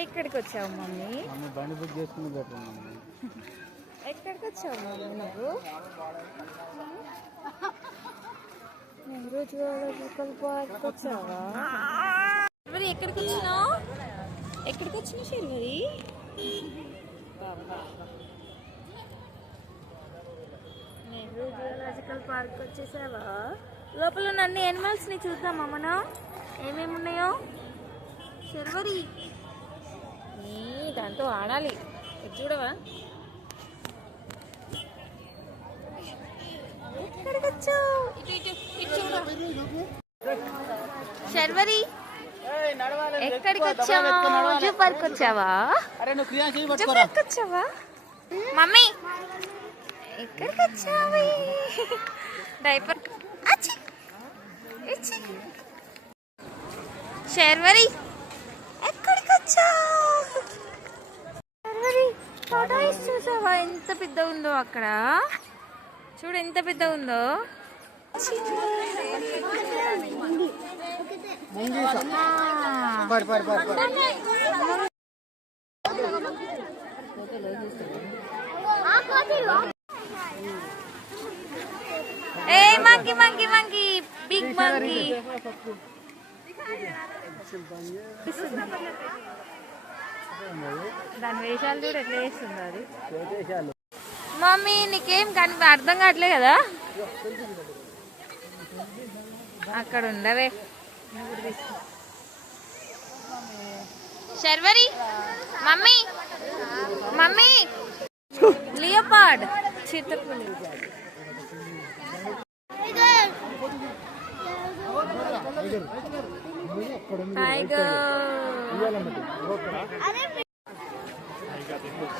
ఎక్కడికి వచ్చావు మమ్మీ బండి బుక్ చేసుకుని ఎక్కడికి వచ్చావు మమ్మీ నువ్వు? నెహ్రూ పార్క్ వచ్చావా? శర్వరి ఎక్కడికి వచ్చినావు ఎక్కడికి వచ్చినావు శర్వరి నెహ్రూ జువాలజికల్ పార్క్ వచ్చేసావా? లోపల ఉన్న అన్ని animals ని చూద్దామా మనం? ఏమేమి ఉన్నాయో శర్వరి. దాంతో ఆడాలి. ఇది చూడవా? శర్వరి ఎక్కడికి వచ్చావా జూ పార్క్ వచ్చావా జూ పార్క్ వచ్చావా మమ్మీ ఎక్కడికి వచ్చావు డైపర్ శర్వరి ఎక్కడికి వచ్చావు టోటాయిస్ చూసావా? ఎంత పెద్ద ఉందో అక్కడ. చూడు ఎంత పెద్ద ఉందో ఏ monkey monkey monkey. Big monkey. దాని వేషాలు చూడు ఎట్లా వేస్తుందో అది? చేసేసాలు మమ్మీ నీకేం కని అర్థం కావట్లే కదా? అక్కడ ఉండవే. Sharvari mummy mummy. Leopard. చిత్తపులి. Tiger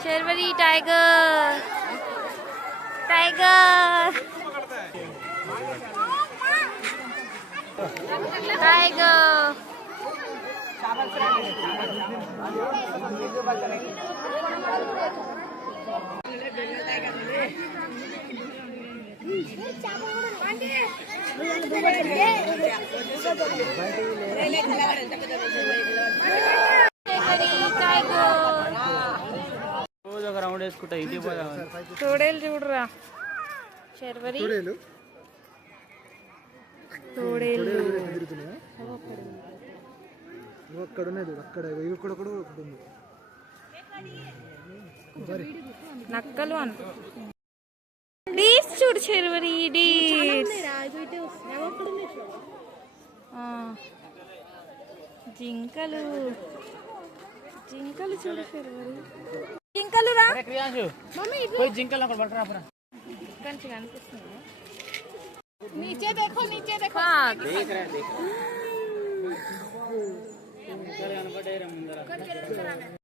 Sharvari tiger tiger tiger tiger రోజు ఒక రౌండ్ వేసుకుంటా ఇంటికి పోదాం తోడేలు చూడరా. శర్వరి తోడేలు. అక్కడ ఉన్నాయి చూడు అక్కడ ఇక్కడ కూడా ఒకటి ఉంది. నక్కలు అను. చూడు శర్వరి డీస్ ఆ. జింకలు జింకలు చూడు శర్వరి జింకలు రా క్రియాంశు పోయి జింకలు అక్కడ పట్టరా పరా కంచి కనిపిస్తుంది नीचे देखो नीचे देखो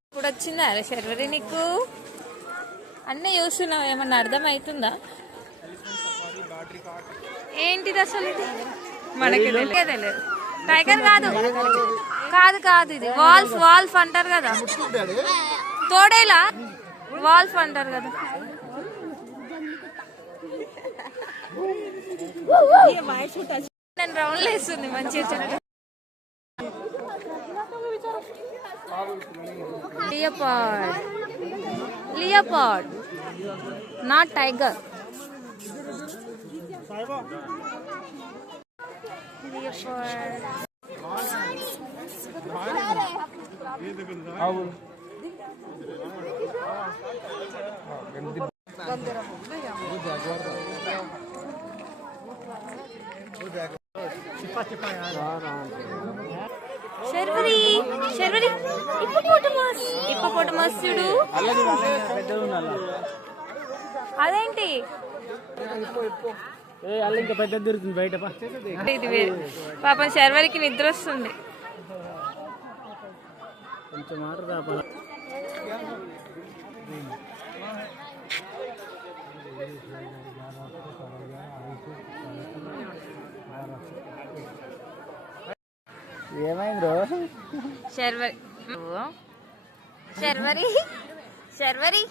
ఇప్పుడు వచ్చిందా అరే శర్వరి నీకు అన్నీ చూస్తున్నావు ఏమన్నా అర్థమవుతుందా ఏంటిది అసలు? ఇది మనకి తెలియదు. టైగర్ కాదు. కాదు కాదు ఇది. వాల్ఫ్ వాల్ఫ్ అంటారు కదా. తోడేలా? వాల్ఫ్ అంటారు కదా. నేను రౌండ్లు వేస్తుంది మంచిగా చెప్పు. Leopard not tiger Leopard. అవును శర్వరి శర్వరి హిప్పోపోటమస్ హిప్పోపోటమస్ చూడు. అదేంటి? ఇది వేరు పాపం శర్వరికి నిద్ర వస్తుంది. ఏమైంది? శర్వరి శర్వరి? శర్వరి?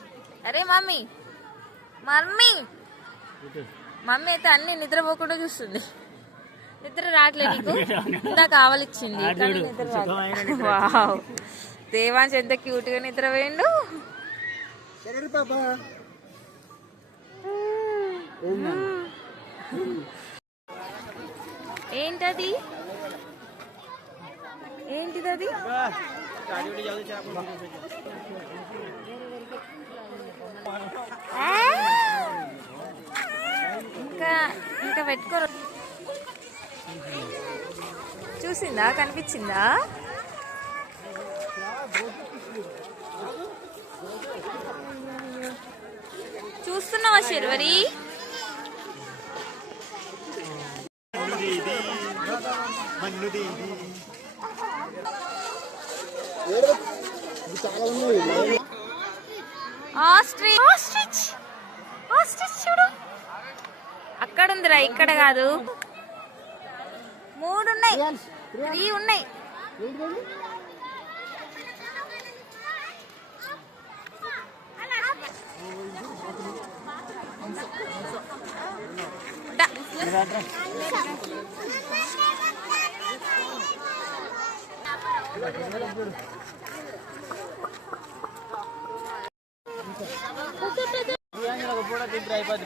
అరే మమ్మీ. మమ్మీ. మమ్మీ అయితే అన్ని నిద్రపోకుండా చూస్తుంది నిద్ర రావట్లేదు నీకు ఇందా కావాలిచ్చింది దేవాంశ్ ఎంత క్యూట్గా నిద్ర పోయిండు ఏంటది ఏంటిది అది ఆ! ఇంకా ఇంకా పెట్టుకోరు. చూసిందా? కనిపించిందా? చూస్తున్నావా శర్వరి? ఇది చాలా ఉన్నాయి ఆస్ట్రిచ్ ఆస్ట్రిచ్ ఆస్ట్రిచ్ చూడు అక్కడ ఉందిరా ఇక్కడ కాదు. మూడు ఉన్నాయి. త్రీ ఉన్నాయి. దా.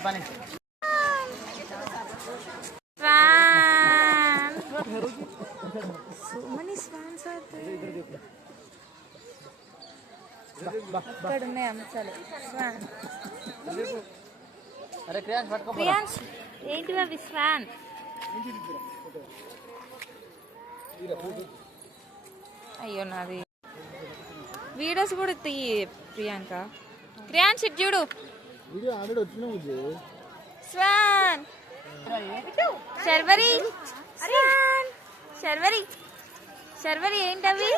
Swan. అక్కడ ఉన్నాయి అంశాలు అరే క్రియాన్స్ పట్టుకో ప్రియాంశ్ ఏంటి అవి స్వాన్ అయ్యో నాది. వీడియోస్ కూడా తీయి ప్రియాంక. ప్రియాంశ్ ఇటు చూడు. వీడియో ఆల్రెడీ వచ్చినా బుజ్జి. స్వాన్ శర్వరి. స్వాన్ శర్వరి. శర్వరి ఏంటవి?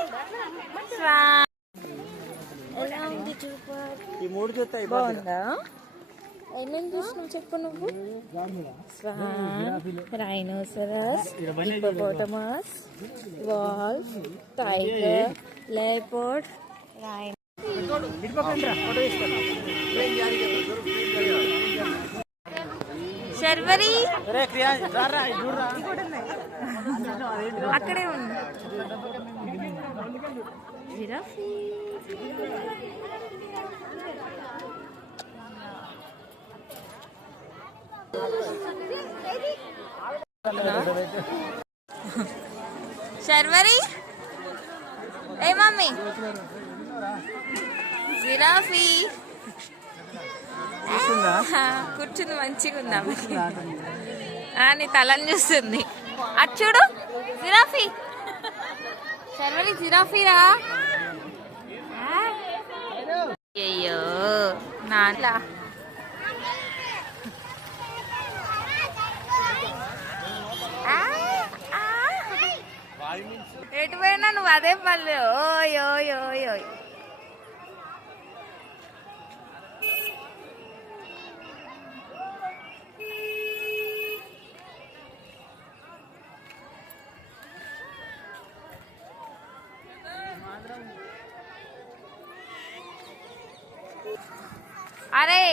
స్వాన్ ఈ మూడు చూస్తాయి బాగుందా? ఏమేం చూసినావు చెప్పు నువ్వు? Rhinoceros hippopotamus wolf tiger leopard rain Sharvari? అక్కడే ఉంది. జిరాఫీ. శర్వరి? ఏ మమ్మీ? జిరాఫీ. కూర్చుంది? మంచిగా ఉంది ఆమెకి ఆ, నీ తలని చూస్తుంది. అటు చూడు జిరాఫీ. శర్వరి జిరాఫీరా? అయ్యో నాలా ఎటు పోయినా నువ్వు అదే పల్లె. ఓయ్ ఓయ్ ఓయ్ ఓయ్. అరే.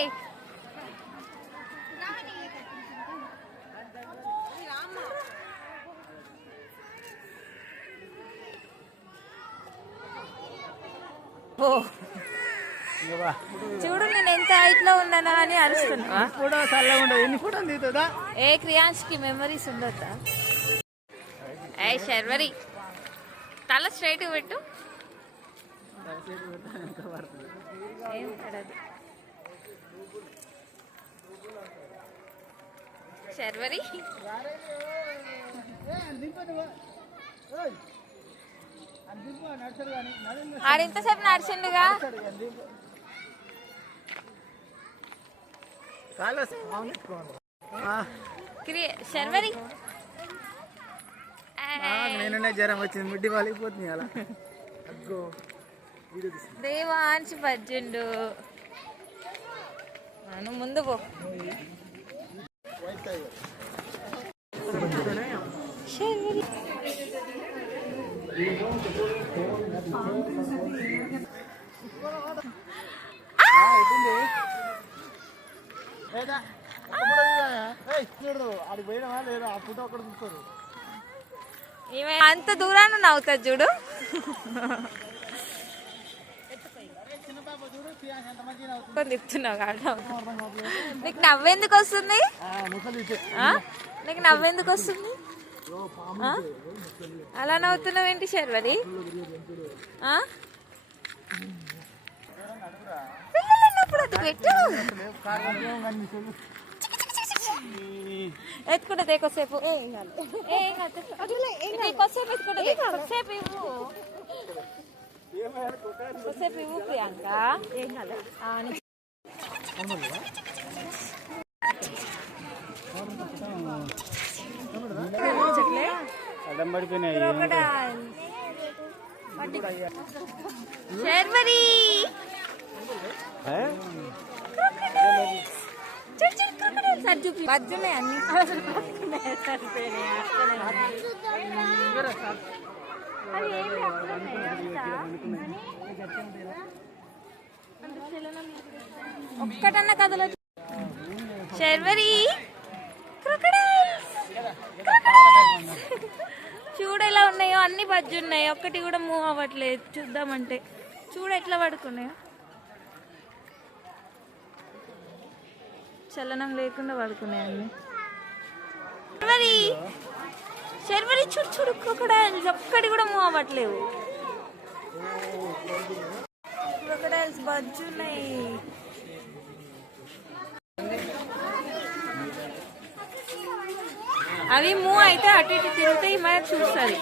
ఓ. చూడు నేను ఎంత హైట్లో ఉన్నానా అని అరుస్తున్నా. ఫోటో చల్లగా ఉండదు ఎన్ని ఫోటోలు తీస్తుందా ఏ క్రియాన్స్కి మెమరీస్ ఉండొద్దా? ఏ శర్వరి. తల స్ట్రైట్ పెట్టు. ఏం పడదు. శర్వరి. ఆడింతసేపు నడిచిండుగా? శర్వరి. నేననే జ్వరం వచ్చింది. ముడ్డి వాలిపోతుంది అలా. అగ్గో భజ్జుండు నువ్వు ముందు పో శర్వరి లేదా ఒక ఫోటో తీయరా? ఏయ్, చూడు ఆడికి పోయినా లేదా ఆ ఫోటో అక్కడ చూస్తారు ఈమె అంత దూరాన్ని నవ్వుతుంది చూడు కాదు నీకు నవ్వెందుకు వస్తుంది? నీకు నవ్వెందుకు వస్తుంది? అలా నవ్వుతున్నావు ఏంటి శర్వరి ఆ? పిల్లలు ఉన్నప్పుడు అది పెట్టు. లేవు, కారు కనిపించవు కానీ నీ చెల్లి. ఎత్తుకుంటే దే కొద్దిసేపు ఏం కాదు. ఇది కొద్దిసేపు ఎత్తుకుంటే దే. కొద్దిసేపు ఇవ్వు. కొద్దిసేపు ఇవ్వు ప్రియాంక. ఏం కాదు ఆ, నీ- కనిపించట్లే? అడ్డం పడిపోయినాయి Crocodile. శర్వరి చూడు, చూడు, crocodiles. అది చూపి. బజ్జున్నాయి అన్ని అసలు బతుకున్నాయి, ఉన్నాయా? ఒక్కటన్నా కథలో శర్వరి చూడ ఎలా ఉన్నాయో అన్ని బజ్జి ఉన్నాయి. ఒక్కటి కూడా మూవ్ అవ్వట్లేదు. చూద్దామంటే. చూడ ఎట్లా పడుకున్నాయో. చలనం లేకుండా పడుకున్నాయి అన్ని. శర్వరి! శర్వరి చూడు చూడు క్రొకడైల్స్. ఒక్కటి కూడా మూవ్ అవ్వట్లేవు. క్రొకడైల్స్ బజ్జి ఉన్నాయి. అవి మూవ్ అయితే అటు ఇటు తిరుగుతాయి మరి చూస్తుంది.